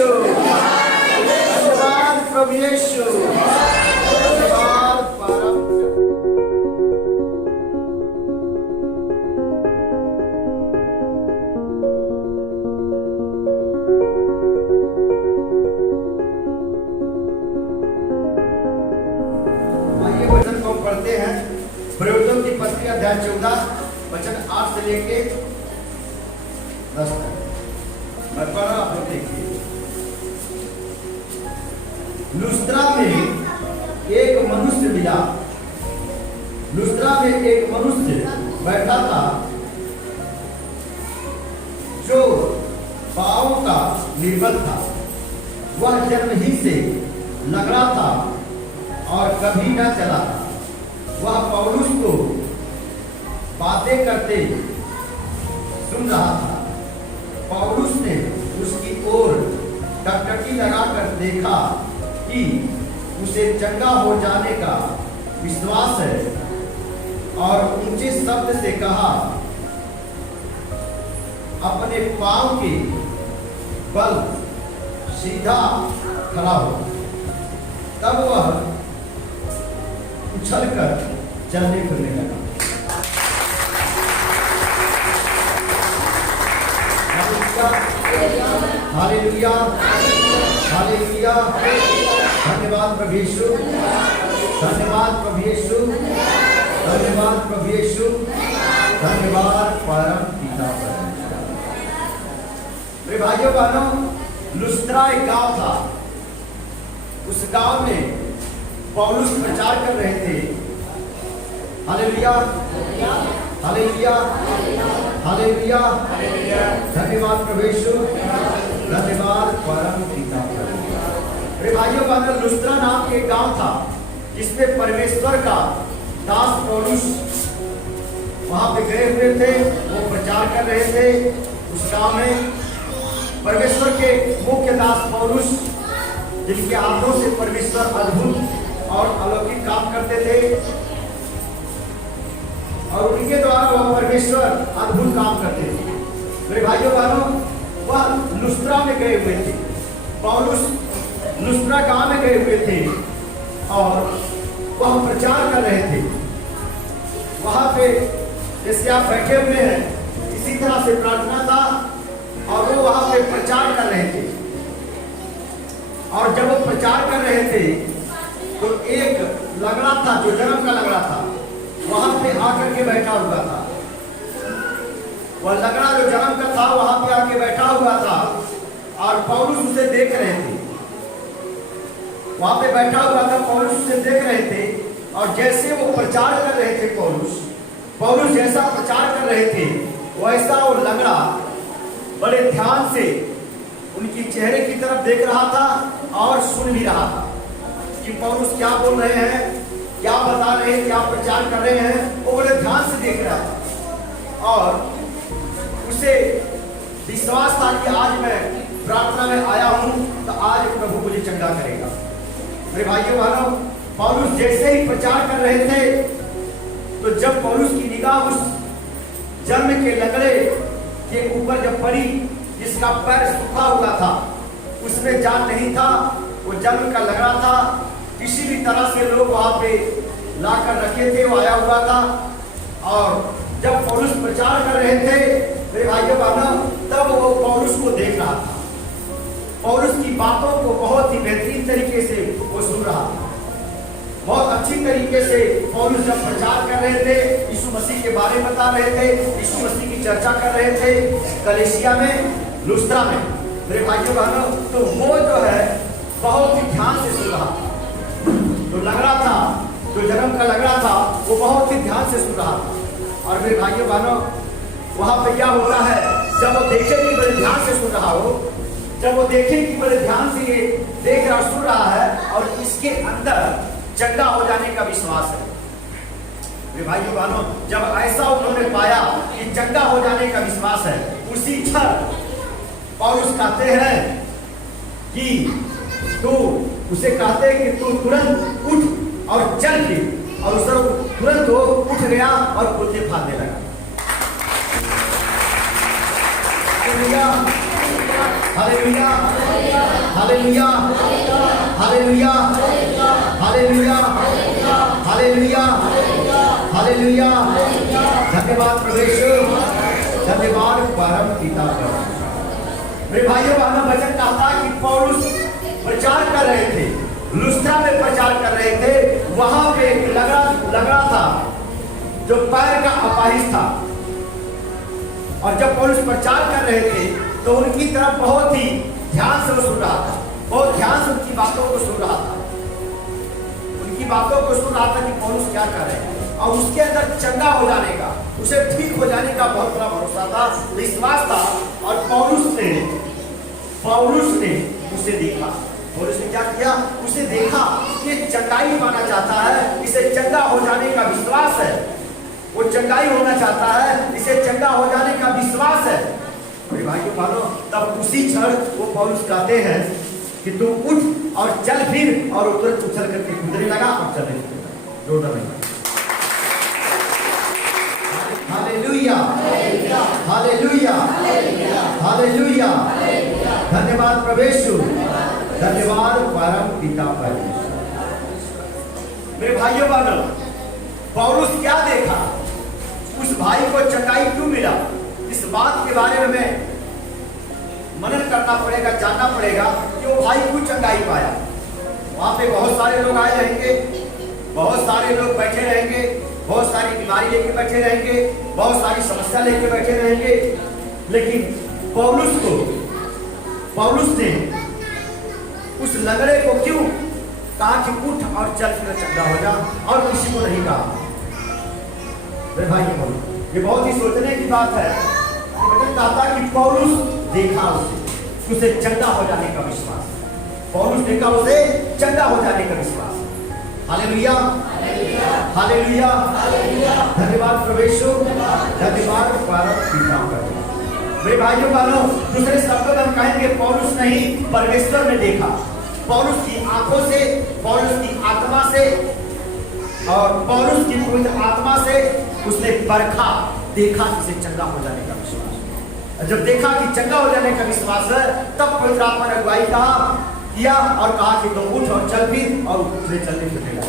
यीशु, धन्यवाद प्रभु यीशु, धन्यवाद परम। आइए वचन को पढ़ते हैं। प्रयोजन की पत्री अध्याय 14 वचन 8 से लेके 10 तक मैं पढ़ रहा हूं। देखिए, लुस्त्रा में एक मनुष्य मिला। लुस्त्रा में एक मनुष्य बैठा था जो पांव का निर्बल था। वह जन्म ही से लंगड़ा था और कभी न चला था। वह पौलुस को बातें करते सुन रहा था। पौलुस ने उसकी ओर टकटकी लगाकर देखा कि उसे चंगा हो जाने का विश्वास है और ऊंचे शब्द से कहा, अपने पांव के बल सीधा खड़ा हो। तब वह उछलकर चलने फिरने लगा। हालेलुया, हालेलुया, धन्यवाद प्रभु यीशु, धन्यवाद प्रभु यीशु, धन्यवाद प्रभु यीशु, धन्यवाद परम पिता परमेश्वर। मेरे भाइयों बहनों, लुस्त्रा एक गांव था। उस गांव में पौलुस प्रचार कर रहे थे। हालेलुया, हालेलुया, हालेलुया, धन्यवाद प्रभु यीशु, धन्यवाद परम पिता परमेश्वर। मेरे भाइयों बहनों, लुस्त्रा नाम के एक गांव था जिसमें परमेश्वर का दास पौलुस वहां पे गए हुए थे। वो प्रचार कर रहे थे उस गांव में। परमेश्वर के मुख्य दास पौलुस, जिनके हाथों से परमेश्वर अद्भुत और अलौकिक काम करते थे और उनके द्वारा वह परमेश्वर अद्भुत काम करते थे। मेरे भाइयों बहनों, वह लुस्त्रा में गए हुए थे। पौलुस लुस्त्रा गांव में गए हुए थे और वह प्रचार कर रहे थे। वहां पे जैसे आप बैठे हुए हैं, इसी तरह से प्रार्थना था और वो वहां पे प्रचार कर रहे थे। और जब वो प्रचार कर रहे थे तो एक लंगड़ा था, जो जन्म का लंगड़ा था, वहां पे आकर के बैठा हुआ था। वह लंगड़ा जो जन्म का था वहां पे आके बैठा हुआ था और पौलुस उसे देख रहे थे। वहां पे बैठा हुआ था, पौलुस उसे देख रहे थे और जैसे वो प्रचार कर रहे थे, पौलुस जैसा प्रचार कर रहे थे वैसा वो लंगड़ा बड़े ध्यान से उनकी चेहरे की तरफ देख रहा था और सुन भी रहा था कि पौलुस क्या बोल रहे हैं, क्या बता रहे हैं, क्या प्रचार कर रहे हैं। वो बड़े ध्यान से देख रहा था और उसे विश्वास था कि आज मैं प्रार्थना में आया हूं तो आज प्रभु मुझे चंगा करेगा। मेरे भाइयों बहनों, पौलुस जैसे ही प्रचार कर रहे थे तो जब पौलुस की निगाह उस जन्म के लंगड़े के ऊपर जब पड़ी, जिसका पैर सूखा हुआ था, उसमें जान नहीं था, वो जन्म का लंगड़ा था। किसी भी तरह से लोग वहां पे लाकर रखे थे, वो आया हुआ था। और जब पौलुस प्रचार कर रहे थे मेरे भाइयों बहनों, तब वो पौलुस को देख रहा था। पौलुस की बातों को बहुत ही बेहतरीन तरीके से वो सुन रहा था। बहुत अच्छी तरीके से पौलुस जब प्रचार कर रहे थे, यीशु मसीह के बारे में बता रहे थे, यीशु मसीह की चर्चा कर रहे थे कलीसिया में, लुस्त्रा में। मेरे भाइयों बहनों, तो वो जो है बहुत ही ध्यान से सुन रहा था। जो लंगड़ा था, जो जन्म का लंगड़ा था, वो बहुत ही ध्यान से सुन रहा था। और मेरे भाइयों बहनों, वहां पे क्या होता है, जब वो देखे कि बड़े ध्यान से सुन रहा हो, जब वो देखे कि बड़े ध्यान से ये देख रहा सुन रहा है और इसके अंदर चंगा हो जाने का विश्वास है। मेरे भाइयों बहनों, जब ऐसा उन्होंने पाया कि चंगा हो जाने का विश्वास है, उसी क्षण पौलुस कहते हैं कि तू, उसे कहते हैं कि तू तुरंत उठ और चल फिर। और उस तुरंत वो उठ गया और कुत्ते फाड़ने लगा। Hallelujah, hallelujah, hallelujah, hallelujah, hallelujah, hallelujah, hallelujah. धन्यवाद प्रभु यीशु, धन्यवाद परम पिता का। मेरे भाइयों बहनों, वचन कहता कि पौलुस प्रचार कर रहे थे, लुस्त्रा में प्रचार कर रहे थे। वहां पे एक लंगड़ा था जो पैर का अपाहिज था, और जब पौलुस प्रचार कर रहे थे तो उनकी तरफ बहुत ही ध्यान से वो सुन रहा था, बहुत ध्यान से उनकी बातों को सुन रहा था, उनकी बातों को सुन रहा था कि पौलुस क्या कर रहे हैं, और उसके अंदर चंगा हो जाने का, उसे ठीक हो जाने का बहुत बड़ा भरोसा था, विश्वास था। और पौलुस ने उसे देखा। पौलुस ने क्या किया? उसे देखा कि चंगाई पाना चाहता है, इसे चंगा हो जाने का विश्वास है, वो चंगाई होना चाहता है, इसे चंगा हो जाने का विश्वास है। मेरे भाइयों बहनों, तब उसी क्षण वो पौलुस कहते हैं कि तू उठ और चल फिर, और तुरंत उछल करके कूदने लगा और चलने लगा। जोरदार नहीं। Hallelujah, hallelujah, hallelujah. धन्यवाद प्रभु यीशु, धन्यवाद परम पिता परमेश्वर। मेरे भाइयों बहनों, पौलुस क्या देखा? उस भाई को चंगाई क्यों मिला? इस बात के बारे में मनन करना पड़ेगा, जानना पड़ेगा कि वो भाई क्यों चंगाई पाया। वहां पे बहुत सारे लोग आए रहेंगे, बहुत सारे लोग बैठे रहेंगे, बहुत सारी बीमारी लेके बैठे रहेंगे, बहुत सारी समस्या लेके बैठे रहेंगे, लेकिन पौलुस ने उस लंगड़े को क्यों कहा कि उठ और चल फिर चंगा हो जा, और किसी को नहीं कहा? भाई ये बहुत ही सोचने की बात है। कहता कि पौलुस देखा उसे चंगा हो जाने का विश्वास, पौलुस देखा उसे चंगा हो जाने का विश्वास। हालेलुया, हालेलुया, धन्यवाद प्रभु यीशु, धन्यवाद परम पिता परमेश्वर। मेरे भाइयों बहनों, दूसरे शब्दों में हम कहेंगे पौलुस नहीं, परमेश्वर ने देखा। पौलुस की आंखों से, पौलुस की आत्मा से, और पौलुस की पवित्र आत्मा से उसने परखा, देखा कि इसे चंगा हो जाने का विश्वास। जब देखा कि चंगा हो जाने का विश्वास है, तब पवित्र आत्मा ने अगुवाई किया और कहा कि तुम उठ और चल फिर, और उसने चलने फिरने लगा।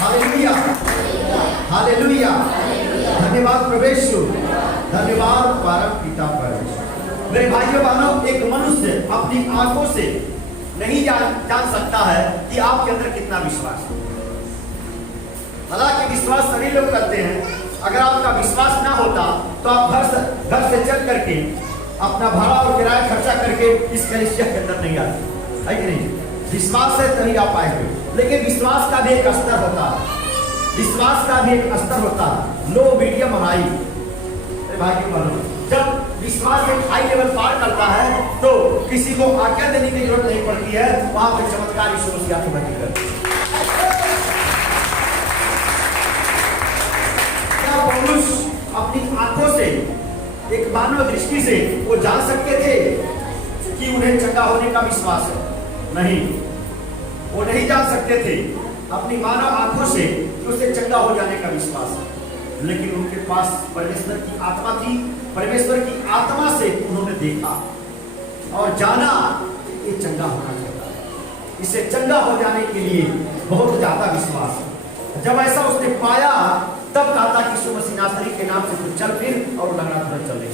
हालेलुया, हालेलुया, धन्यवाद प्रभु यीशु, धन्यवाद परम पिता परमेश्वर। मेरे भाइयों बहनों, एक मनुष्य अपनी आंखों से नहीं जान सकता है कि आपके अंदर कितना विश्वास है। हालांकि विश्वास सभी लोग करते हैं। अगर आपका विश्वास ना होता तो आप घर से चल करके अपना भाड़ा और किराया खर्चा करके इस कलीसिया के अंदर नहीं आते, है कि नहीं? विश्वास है तभी आप आएंगे। लेकिन विश्वास का भी एक स्तर होता है, विश्वास का भी एक स्तर होता है, लो मीडियम हाई। जब विश्वास एक हाई लेवल पार करता है तो किसी को आज्ञा देने की जरूरत नहीं पड़ती है, वहां पर चमत्कार यीशु मसीह आके बंद करते हैं। क्या पौलुस अपनी आंखों से, एक मानव दृष्टि से वो जान सकते थे कि उन्हें चंगा होने का विश्वास है? नहीं, वो नहीं जान सकते थे अपनी मानव आंखों से कि उसे चंगा हो जाने का विश्वास है। लेकिन उनके पास परमेश्वर की आत्मा थी, परमेश्वर की आत्मा से उन्होंने देखा और जाना ये चंगा होना चाहता है, इसे चंगा हो जाने के लिए बहुत ज्यादा विश्वास है। जब ऐसा उसने पाया तब कहा था कि यीशु मसीह नासरी के नाम से तू चल फिर, और लंगड़ा तुरंत चल रही।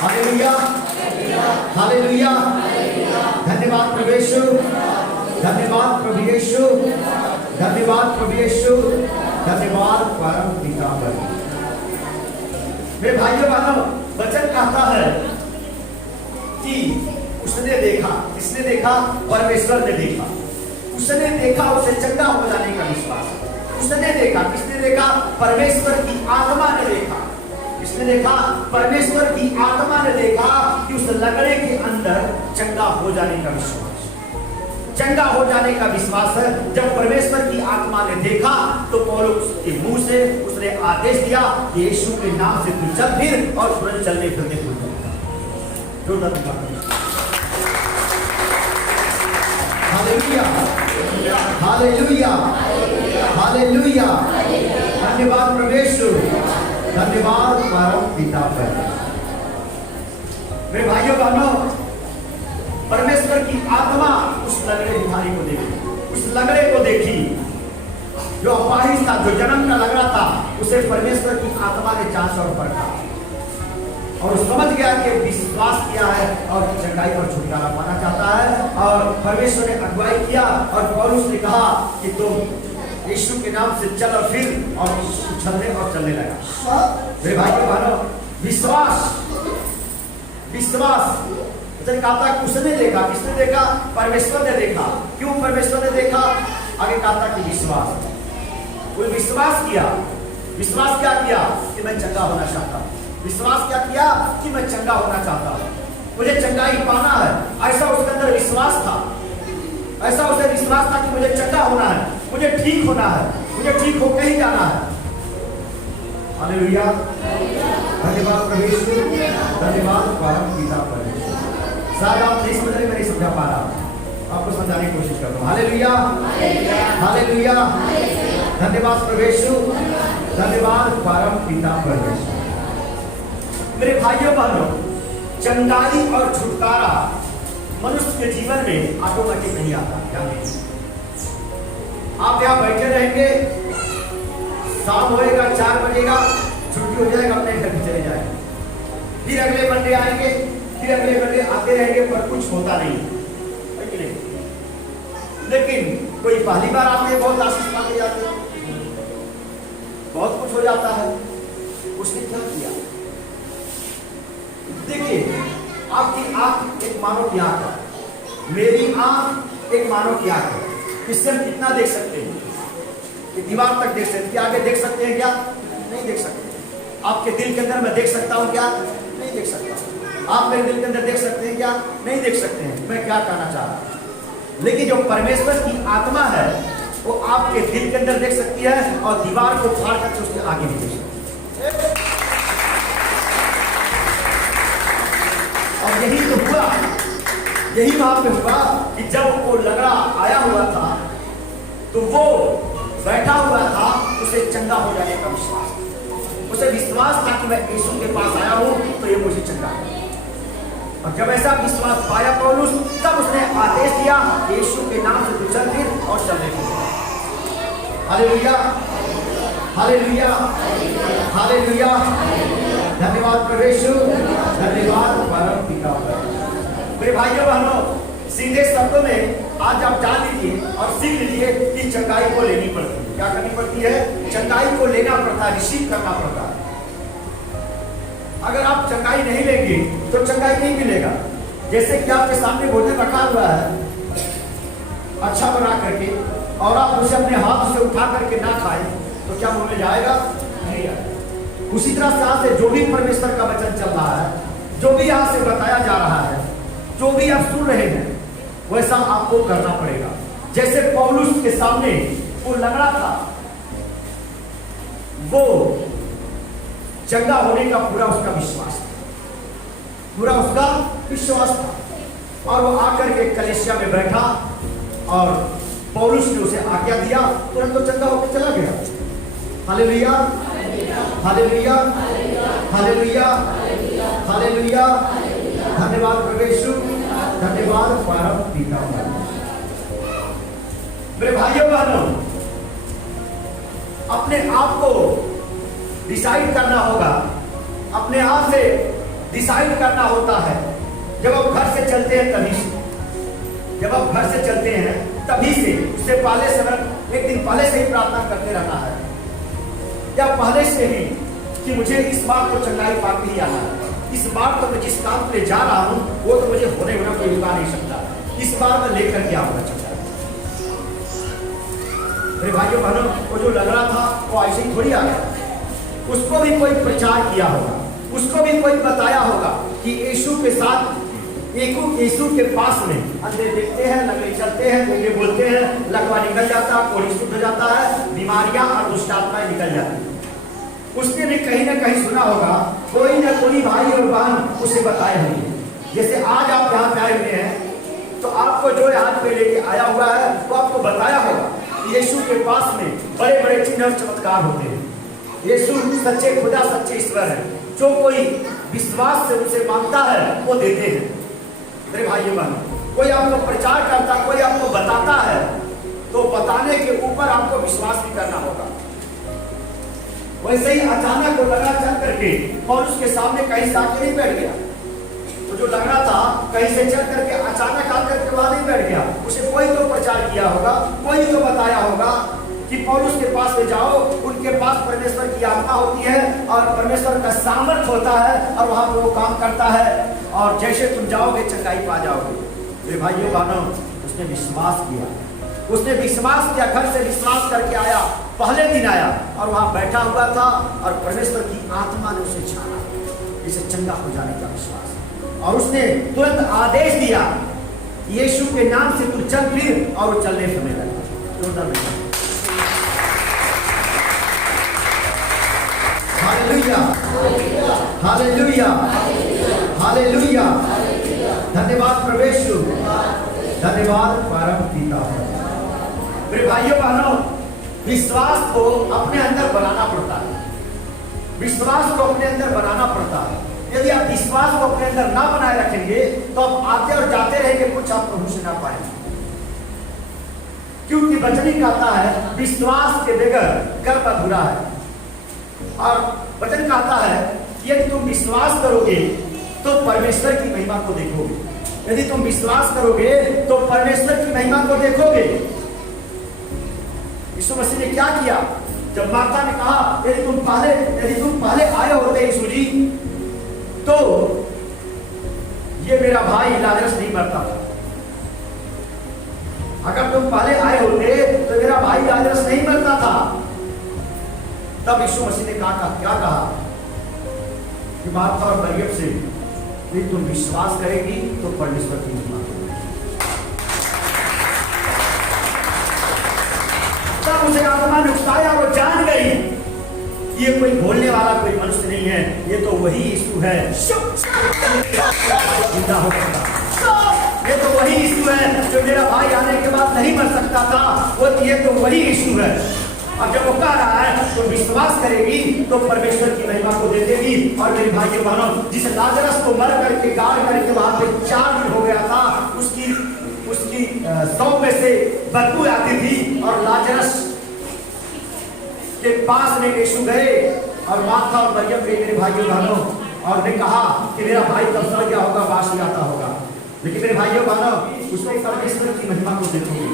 हालेलुया, हालेलुया, धन्यवाद प्रभु यीशु, धन्यवाद प्रभु यीशु, धन्यवाद प्रभु यीशु, धन्यवाद परम पिता परमेश्वर। मेरे भाइयों बहनों, वचन कहता है कि उसने देखा, किसने देखा? परमेश्वर ने देखा। उसने देखा, उसे चंगा हो जाने का विश्वास। उसने देखा, किसने देखा? परमेश्वर की आत्मा ने देखा। किसने देखा? परमेश्वर की आत्मा ने देखा कि उस लंगड़े के अंदर चंगा हो जाने का विश्वास, चंगा हो जाने का विश्वास है। जब परमेश्वर की आत्मा ने देखा तो पौलुस के मुंह से उसने आदेश दिया कि यीशु के नाम से तू चल फिर, और तुरंत चलने फिरने लगा। हालेलुया, हालेलुया, हालेलुया, धन्यवाद प्रभु यीशु, धन्यवाद परम पिता परमेश्वर। मेरे भाइयों बहनों, परमेश्वर की आत्मा उस लंगड़े भिखारी को देखी, उस लंगड़े को देखी जो अपाहिज था, जो जन्म का लंगड़ा था। उसे परमेश्वर की आत्मा ने जांचा और परखा और समझ गया कि विश्वास किया है और चंगाई पर छुटकारा पाना चाहता है। और परमेश्वर ने अगुवाई किया और पौलुस ने कहा कि तुम यीशु के नाम से चल और फिर, और चलने और चलने लगा। मेरे भाइयों बहनों, विश्वास विश्वास कहा था उसने देखा, किसने देखा? परमेश्वर ने देखा। क्यों परमेश्वर ने देखा? आगे कहा था कि विश्वास, कोई विश्वास किया। विश्वास क्या किया? कि मैं चंगा होना चाहता हूँ। विश्वास क्या किया? कि मैं चंगा होना चाहता हूँ, मुझे चंगाई पाना है। ऐसा उसके अंदर विश्वास था, ऐसा उसे विश्वास था कि मुझे चंगा होना है, मुझे ठीक होना है, मुझे ठीक होकर ही जाना है। हालेलुया, धन्यवाद परमेश्वर, धन्यवाद परम पिता परमेश्वर। शायद आप नहीं समझ रहे, मैं नहीं समझा पा रहा, आपको समझाने की कोशिश करता हूँ। हालेलुया, हालेलुया, धन्यवाद परमेश्वर, धन्यवाद परम पिता परमेश्वर। मेरे भाइयों बहनों, चंगाई और छुटकारा मनुष्य के जीवन में ऑटोमेटिक नहीं आता। आप यहाँ बैठे रहेंगे, शाम होएगा, 4 बजेगा, छुट्टी हो जाएगा, अपने घर चले जाएंगे, फिर अगले मंडे आएंगे, फिर अगले मंडे आते रहेंगे, पर कुछ होता नहीं है। लेकिन कोई पहली बार आते हैं, बहुत आशीष पाते जाते हैं, बहुत कुछ हो जाता है। उसने क्या किया? देखिए, आपकी आंख एक मानव की आंख है, मेरी आंख एक मानव की आंख है। इससे हम कितना देख सकते हैं? कि दीवार तक देख सकते हैं। आगे देख सकते हैं क्या? नहीं देख सकते। आपके दिल के अंदर मैं देख सकता हूँ क्या? नहीं देख सकता। आप मेरे दिल के अंदर देख सकते हैं क्या? नहीं देख सकते हैं। मैं क्या कहना चाह रहा हूँ? लेकिन जो परमेश्वर की आत्मा है वो आपके दिल के अंदर देख सकती है और दीवार को फाड़ करके उसके आगे भी देख सकती है। और यही तो हुआ, यही वहां पे हुआ कि जब वो लंगड़ा आया हुआ था तो वो बैठा हुआ था, उसे चंगा हो जाने का विश्वास, उसे विश्वास था कि मैं यीशु के पास आया हूं तो ये मुझे चंगा है। और जब ऐसा विश्वास पाया पौलुस, तब उसने आदेश दिया यीशु के नाम से तू चल फिर और चलने को। हालेलुया, हालेलुया, हालेलुया, धन्यवाद परमेश्वर, धन्यवाद परम पिता। मेरे भाइयों बहनों, सीधे शब्दों में आज आप जान लीजिए और सीख लीजिए कि चंगाई को लेनी पड़ती है। क्या करनी पड़ती है? चंगाई को लेना पड़ता है, रिसीव करना पड़ता है। अगर आप चंगाई नहीं लेंगे तो चंगाई नहीं मिलेगा। जैसे कि आपके सामने भोजन रखा हुआ है अच्छा बना करके, और आप उसे अपने हाथ से उठा करके ना खाएं तो क्या मुंह में जाएगा? नहीं आएगा। उसी तरह से आज से जो भी परमेश्वर का वचन चल रहा है, जो भी यहाँ से बताया जा रहा है, जो भी आप सुन रहे हैं, वैसा आपको करना पड़ेगा। जैसे पौलुस के सामने वो लंगड़ा था, वो चंगा होने का पूरा उसका विश्वास था, पूरा उसका विश्वास था। और वो आकर के कलीसिया में बैठा और पौलुस ने उसे आज्ञा दिया, तुरंत तो चंगा होकर चला गया। हालेलुया, हालेलुया, हालेलुया, हालेलुया, धन्यवाद परमेश्वर, धन्यवाद परम पिता। मेरे भाइयों बहनों, अपने आप को डिसाइड करना होगा, अपने आप से डिसाइड करना होता है। जब आप घर से चलते हैं तभी से, जब आप घर से चलते हैं तभी से, उससे पहले से एक दिन पहले से ही प्रार्थना करते रहना है, या पहले से ही कि मुझे इस बार को चंगाई पाके ही आना है, इस बार तो मैं जिस काम पे जा रहा हूं वो तो मुझे होने बिना कोई रुका नहीं सकता, इस बार मैं लेकर के आऊंगा चंगाई। मेरे भाइयों बहनों, वो जो लग रहा था वो ऐसे ही थोड़ी आ गया, उसको भी कोई प्रचार किया होगा, उसको भी कोई बताया होगा कि यीशु के साथ, यीशु के पास में अंधे देखते हैं, लंगड़े चलते हैं, गूंगे बोलते हैं, लकवा निकल जाता है, कोढ़ी शुद्ध हो जाता है, बीमारियां और दुष्ट आत्माएं निकल जाती है। उसने भी कहीं ना कहीं सुना होगा, कोई ना कोई भाई और बहन उसे बताए होंगे। जैसे आज आप यहाँ पे आए हुए हैं तो आपको जो हाथ पे लेके आया हुआ है वो आपको बताया होगा कि यीशु के पास में बड़े बड़े चिन्ह और चमत्कार होते हैं। यीशु सच्चे खुदा, सच्चे ईश्वर है। जो कोई विश्वास से उसे मांगता है वो देते हैं। मेरे भाइयों बहनों, कोई आपको प्रचार करता, कोई आपको बताता है, तो बताने के ऊपर आपको विश्वास भी करना होगा। वैसे ही अचानक वो लगा चल करके पौलुस के सामने कहीं से आके नहीं बैठ गया। तो जो लग रहा था कहीं से चल करके अचानक आकर के वहां नहीं बैठ गया। उसे कोई तो प्रचार किया होगा, कोई तो बताया होगा कि पौलुस के पास में जाओ, उनके पास परमेश्वर की आत्मा होती है और परमेश्वर का सामर्थ होता है और वहां पर वो काम करता है और जैसे तुम जाओगे चंगाई पा जाओगे। मेरे भाइयों बहनों, उसने विश्वास किया, उसने विश्वास किया, घर से विश्वास करके आया, पहले दिन आया और वहां बैठा हुआ था और परमेश्वर की आत्मा ने उसे छाना, इसे चंगा हो जाने का विश्वास। और उसने तुरंत आदेश दिया, यीशु के नाम से तू चल फिर, और वो चलने फिरने लगा। Hallelujah, hallelujah, hallelujah. धन्यवाद प्रभु यीशु, धन्यवाद परम पिता। मेरे भाइयों बहनों, विश्वास को अपने अंदर बनाना पड़ता है, विश्वास को अपने अंदर बनाना पड़ता है। यदि आप विश्वास को अपने अंदर ना बनाए रखेंगे तो आप आते और जाते रहेंगे, कुछ आप प्रभु से ना पाएंगे। क्योंकि वचन ही कहता है विश्वास के बगैर कर्म अधूरा है। और वचन कहता है कि यदि तुम विश्वास करोगे तो परमेश्वर की महिमा को देखोगे। यदि तुम विश्वास करोगे तो परमेश्वर की महिमा को देखोगे। यीशु मसीह ने क्या किया? जब माता ने कहा यदि तुम पहले आए होते यीशु जी, तो ये मेरा भाई लाजरस नहीं मरता। अगर तुम पहले आए होते तो मेरा भाई लाजरस नहीं मरता था। तब यीशु मसीह ने कहा, क्या कहा कि मार्था और मरियम से, यदि तुम विश्वास करेगी तो परमेश्वर की महिमा करेगी। तब उसे आत्मा ने उठाया, वो जान गई ये कोई बोलने वाला कोई मनुष्य नहीं है, ये तो वही यीशु है। जिंदा हो सकता, ये तो वही यीशु है जो मेरा भाई आने के बाद नहीं मर सकता था। वो ये तो वही यीशु है। अब जब वो कह रहा है तो विश्वास करेगी तो परमेश्वर की महिमा को देखेगी। और मेरे भाइयों बहनों, जिस लाजरस को मर करके गाड़ करके वहां पे 4 दिन हो गया था, उसकी शव में से बदबू आती थी और लाजरस के पास में यीशु गए और मार्था और मरियम गए मेरे भाइयों बहनों, और ने कहा कि मेरा भाई कब सड़ गया होगा, वासी आता होगा। लेकिन मेरे भाइयों बहनों, उसने परमेश्वर की महिमा को देखोगे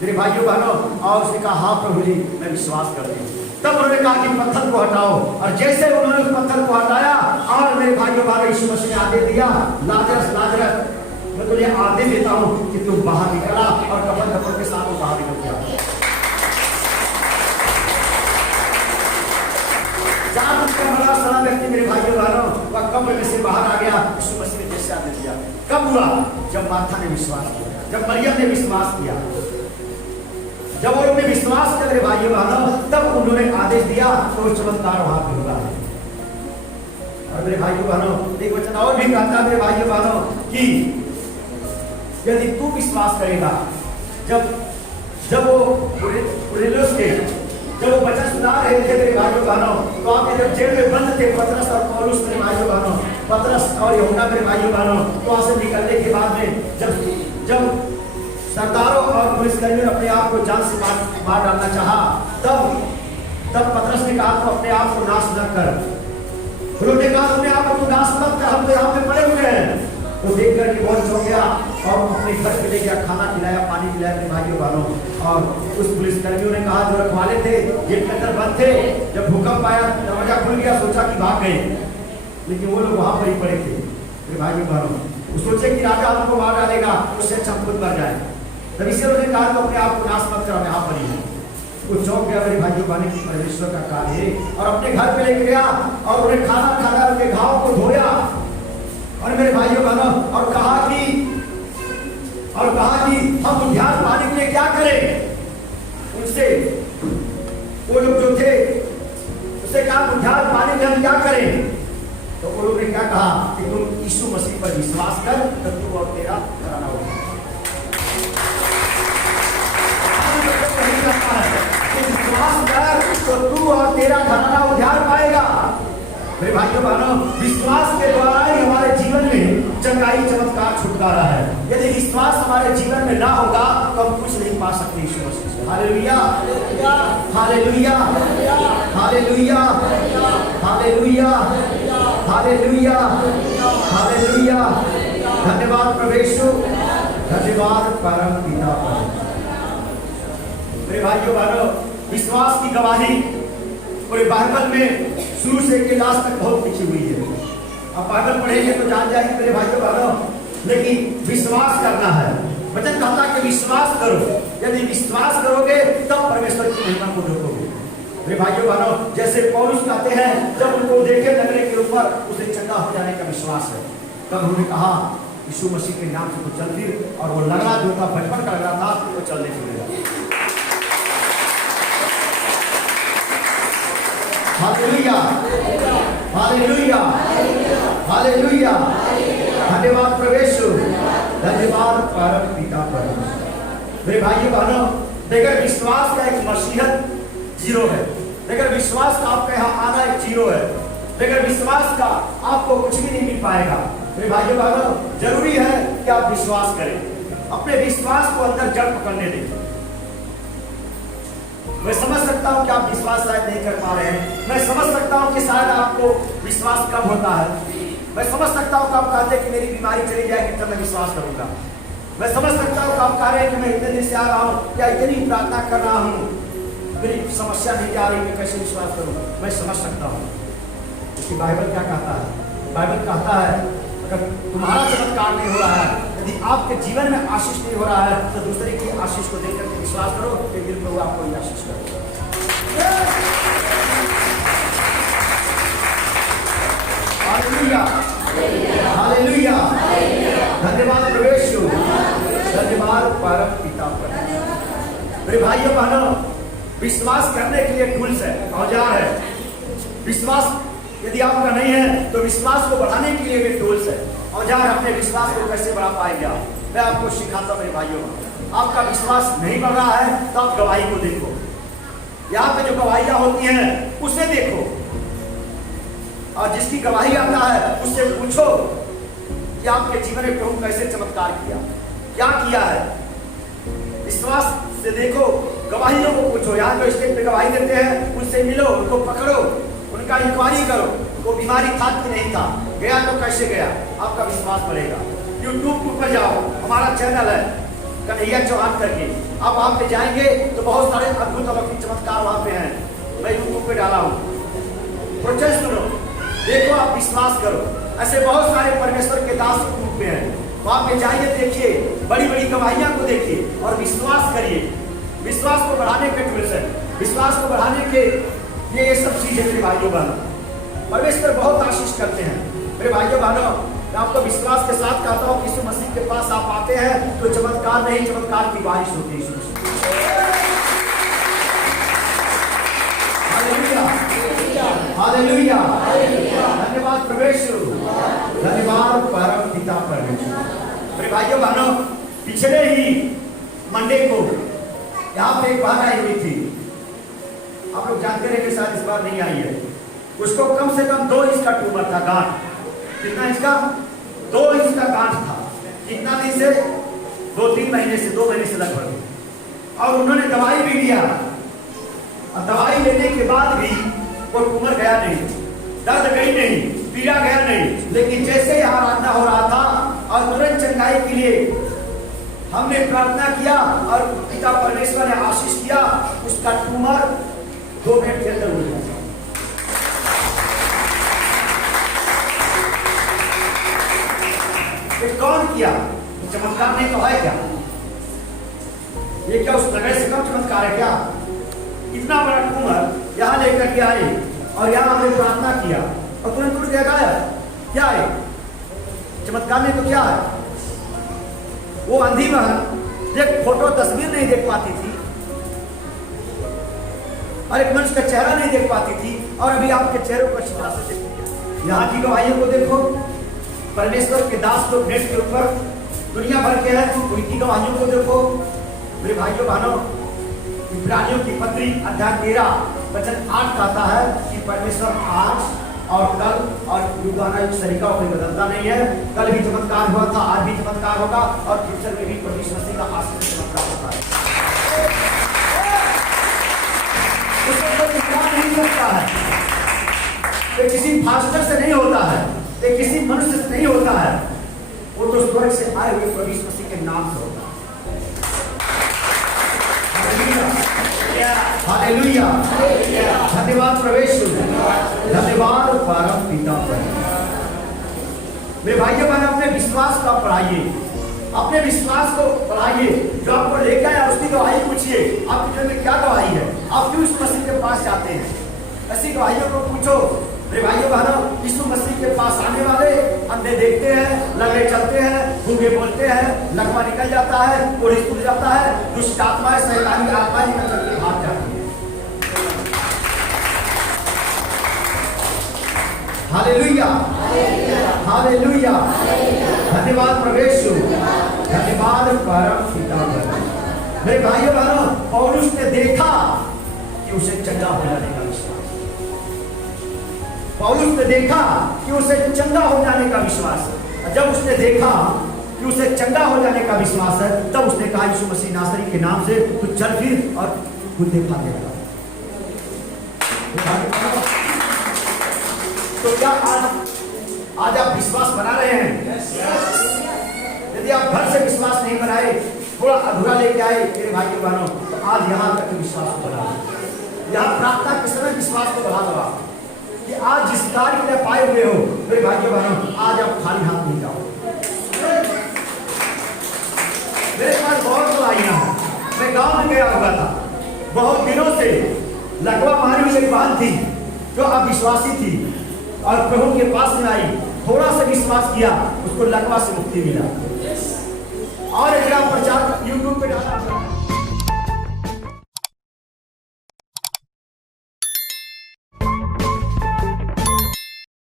मेरे भाइयों बहनों। और उसने कहा, हाँ प्रभु जी मैं विश्वास करती हूँ। तब उन्होंने कहा कि पत्थर को हटाओ, और जैसे उन्होंने उस पत्थर को हटाया और मेरे भाइयों बहनों, यीशु मसीह ने आदेश दिया, लाजरस लाजरस मैं तुझे आदेश देता हूँ कि तू बाहर निकला, और कफन कपड़ के साथ वो बाहर निकल गया। 4 दिन का बड़ा सारा व्यक्ति मेरे भाइयों बहनों वह कब्र में से बाहर आ गया। यीशु मसीह ने जैसे आदेश दिया। कब हुआ? जब मार्था ने विश्वास किया, जब मरियम ने विश्वास किया, जब उन्होंने विश्वास किया मेरे भाइयों बहनों, तब उन्होंने आदेश दिया तो चमत्कार वहां पे होगा। और मेरे भाइयों बहनों, एक वचन और भी कहता है मेरे भाइयों बहनों कि यदि तू विश्वास करेगा, जब वो कुरनेलियुस के जब वो वचन सुना रहे थे मेरे भाइयों बहनों, तो आप जब जेल में बंद थे पतरस और पौलुस मेरे भाइयों बहनों, पतरस और यूहन्ना मेरे भाइयों बहनों, तो वहां से निकलने के बाद में जब सरदारों और पुलिसकर्मियों ने अपने आप को जान से मार डालना चाहा, तब पतरस ने कहा तो अपने आप को नाश न कर। उन्होंने कहा अपने आप को नाश मत कर, हम तो यहाँ पे पड़े हुए हैं। तो देख करके बहुत चौंक गया और अपने घर पे ले गया, खाना खिलाया, पानी पिलाया मेरे भाइयों बहनों। और उस पुलिसकर्मियों ने कहा, जो रखवाले थे जेल के अंदर बंद थे, जब भूकंप आया दरवाजा खुल गया, सोचा कि भाग गए, लेकिन वो लोग वहां पर ही पड़े थे मेरे भाइयों बहनों। वो सोचे कि राजा हमको मार डालेगा, उससे अच्छा खुद मर जाए। तब इसे उन्होंने कहा तो अपने आप को नाश मत करो, यहाँ पर ही वो चौंक गया मेरे भाइयों बहनों की परमेश्वर का कार्य है। और अपने घर पे लेके गया और उन्हें खाना खाना, उनके घाव को धोया और मेरे भाइयों बहनों, और कहा कि हम उद्धार पाने के लिए क्या करें। उनसे वो लोग जो थे उससे कहा उद्धार पाने के लिए हम क्या करें। तो वो लोग ने क्या कहा कि तुम यीशु मसीह पर विश्वास कर तो तू और तेरा घराना होगा। विश्वास कर तो तो तू और तेरा घराना उद्धार पाएगा। मेरे भाइयों बहनों, विश्वास के द्वारा ही हमारे जीवन में चंगाई चमत्कार छुटकारा है। यदि विश्वास हमारे जीवन में ना होगा तो हम कुछ नहीं पा सकते यीशु मसीह से। Hallelujah, hallelujah, hallelujah, hallelujah, hallelujah, hallelujah. धन्यवाद प्रभु यीशु, धन्यवाद परम पिता परमेश्वर। मेरे भाइयों बहनों, विश्वास की गवाही पूरे बाइबल में शुरू से के लास्ट तक बहुत लिखी हुई है। अब बाइबल पढ़ेंगे तो जान जाएंगे मेरे भाइयों बहनों, लेकिन विश्वास करना है। वचन कहता है कि विश्वास करो, यदि विश्वास करोगे तब परमेश्वर की महिमा को देखोगे। मेरे भाइयों बहनों, जैसे पौलुस कहते हैं जब उनको देखे लगने के ऊपर उसे चंगा हो जाने का विश्वास है, तब उन्होंने कहा यीशु मसीह के नाम से तो चल फिर, और वो लंगड़ा जो था बचपन का लंगड़ा था वो चलने फिरेगा। Hallelujah, hallelujah, hallelujah. धन्यवाद प्रभु यीशु, धन्यवाद परम पिता परमेश्वर। मेरे भाइयों बहनों, बगैर विश्वास का एक मसीहत जीरो है। बगैर विश्वास का आपका यहाँ आना एक जीरो है। बगैर विश्वास का आपको कुछ भी नहीं मिल पाएगा। मेरे भाइयों बहनों, जरूरी है कि आप विश्वास करें, अपने विश्वास को अंदर जड़ पकड़ने दें। मैं समझ सकता हूं कि आप विश्वास शायद नहीं कर पा रहे हैं। मैं समझ सकता हूं कि शायद आपको विश्वास कम होता है। मैं समझ सकता हूं कि आप कहते हैं कि मेरी बीमारी चली जाएगी तब मैं विश्वास करूंगा। मैं समझ सकता हूं कि आप कह रहे हैं कि मैं इतने दिन से आ रहा हूं या इतनी प्रार्थना कर रहा हूं, मेरी समस्या नहीं जा रही, मैं कैसे विश्वास करूं। मैं समझ सकता हूं, क्योंकि बाइबल क्या कहता है? बाइबल कहता है अगर तुम्हारा चमत्कार नहीं हो रहा है, यदि आपके जीवन में आशीष नहीं हो रहा है, तो दूसरे की आशीष को देख करके विश्वास करो कि फिर प्रभु आपको ही आशीष करेगा। Hallelujah, hallelujah. धन्यवाद प्रभु यीशु, धन्यवाद परम पिता परमेश्वर। मेरे भाइयों बहनों, विश्वास करने के लिए टूल्स है, औजार है। विश्वास यदि आपका नहीं है तो विश्वास को बढ़ाने के लिए भी टूल्स है, औजार। अपने विश्वास को कैसे बढ़ा पाएंगे आप? मैं आपको सिखाता हूं मेरे भाइयों। आपका विश्वास नहीं बढ़ रहा है तो आप गवाही को देखो। यहाँ पे जो गवाहियां होती हैं उसे देखो, और जिसकी गवाही आता है उससे पूछो कि आपके जीवन में प्रभु कैसे चमत्कार किया, क्या किया है। विश्वास से देखो, गवाहियों को पूछो। यहाँ जो स्टेज पे गवाही देते हैं उनसे मिलो, उनको पकड़ो, उनका इंक्वायरी करो, वो बीमारी था कि नहीं था, गया तो कैसे गया, आपका विश्वास बढ़ेगा। यूट्यूब पर जाओ, हमारा चैनल है कन्हैया चौहान करके, आप वहाँ पे जाएंगे तो बहुत सारे अद्भुत अलौकिक चमत्कार वहाँ पे हैं। मैं यूट्यूब पे डाला हूँ, प्रोसेस सुनो, देखो, आप विश्वास करो। ऐसे बहुत सारे परमेश्वर के दास यूट्यूब पे हैं, वहाँ पे जाइए, देखिए, बड़ी बड़ी गवाहियाँ को देखिए और विश्वास करिए। विश्वास को बढ़ाने के टूल्स है, विश्वास को बढ़ाने के ये सब चीजें मेरे भाइयों बहनों, परमेश्वर बहुत आशीष करते हैं। मेरे भाइयों बहनों, मैं आपको विश्वास के साथ कहता हूँ कि यीशु मसीह के पास आप आते हैं तो चमत्कार नहीं, चमत्कार की बारिश होती है। हालेलुया, धन्यवाद प्रभु यीशु, धन्यवाद परम पिता परमेश्वर। मेरे भाइयों बहनों, पिछले ही मंडे को यहाँ पे एक बहन आई हुई थी, आप लोग जानते रहे कि शायद इस बार नहीं आई है। उसको कम से कम 2 इंच का ट्यूमर था, गांठ। कितना इंच का? 2 इंच का गांठ था। कितना दिन से? 2-3 महीने से, 2 महीने से लगभग। और उन्होंने दवाई भी लिया, और दवाई लेने के बाद भी वो ट्यूमर गया नहीं, दर्द गई नहीं, पीड़ा गया नहीं। लेकिन जैसे ही आराधना हो रहा था और तुरंत चंगाई के लिए हमने प्रार्थना किया और पिता परमेश्वर ने आशीष किया, उसका ट्यूमर 2 मिनट के अंदर उड़ गया। कौन किया? चमत्कार नहीं तो है क्या? ये क्या उस नगर से कम चमत्कार है क्या? इतना बड़ा ट्यूमर यहाँ लेकर के आए और यहाँ हमने प्रार्थना किया और तुरंत उड़ गया, गायब। क्या है चमत्कार? नहीं तो क्या है? वो अंधी बहन देख, फोटो तस्वीर नहीं देख पाती थी और एक मनुष्य का चेहरा नहीं देख पाती थी, और अभी आपके चेहरे को अच्छी तरह से देखती है। यहाँ की गवाहियों को देखो, परमेश्वर के दास लोग नेट के ऊपर दुनिया भर के हैं, उनकी गवाहियों को देखो। मेरे भाइयों बहनों, इब्रानियों की पत्री अध्याय 13 वचन 8 कहता है कि परमेश्वर आज और कल और युगाना एक तरीका कोई बदलता नहीं है। कल भी चमत्कार हुआ था, आज भी चमत्कार होगा और फ्यूचर में भी परमेश्वर मसीह का आश्चर्य चमत्कार होता है। उसमें कोई इंकार नहीं करता है। ये किसी फास्टर से नहीं होता है, ये किसी मनुष्य से नहीं होता है, वो तो स्वर्ग से आए हुए परमेश्वर मसीह के नाम से होता है। हालेलुया, धन्यवाद प्रवेश, धन्यवाद परम पिता पर। मेरे भाइयों बहनों, अपने विश्वास का पढ़ाइए, अपने विश्वास को पढ़ाइए। जो आपको लेकर आया उसकी गवाही पूछिए, आपके दिल में क्या गवाही है, आप क्यों इस मसीह के पास जाते हैं। ऐसी गवाहियों को पूछो। मेरे भाइयों बहनों, यीशु मसीह के पास आने वाले अंधे देखते हैं, लंगड़े चलते हैं, गूंगे बोलते हैं, लकवा निकल जाता है, कोढ़ी टूट जाता है, दुष्ट आत्माएं शैतानी आत्माएं निकल करके भाग जाती है। हालेलुया, हालेलुया, धन्यवाद प्रवेश, धन्यवाद परम पिता पर। मेरे भाइयों बहनों, पौलुस ने देखा कि उसे चंगा हो जाने का विश्वास, पौलुस ने देखा कि उसे चंगा हो जाने का विश्वास है। जब उसने देखा कि उसे चंगा हो जाने का विश्वास है, तब उसने कहा यीशु मसीह नासरी के नाम से तू चल फिर और खुद देखा देगा। तो क्या आज आप विश्वास बना रहे हैं? यदि आप घर से विश्वास नहीं बनाए, थोड़ा अधूरा लेके आए मेरे भाई बहनों, तो आज यहाँ तक विश्वास को बढ़ा, यहाँ प्रार्थना के समय विश्वास को बढ़ा दो कि आज जिस कार्य के लिए पाए हुए हो मेरे भाइयों बहनों, आज आप खाली हाथ नहीं जाओ। मेरे पास बहुत बुराइयां हैं। मैं गांव में गया हुआ था, बहुत दिनों से लकवा मारी हुई एक बहन थी जो अविश्वासी थी और प्रभु के पास में आई, थोड़ा सा विश्वास किया, उसको लकवा से मुक्ति मिला। और एक प्रचार यूट्यूब पे डाला।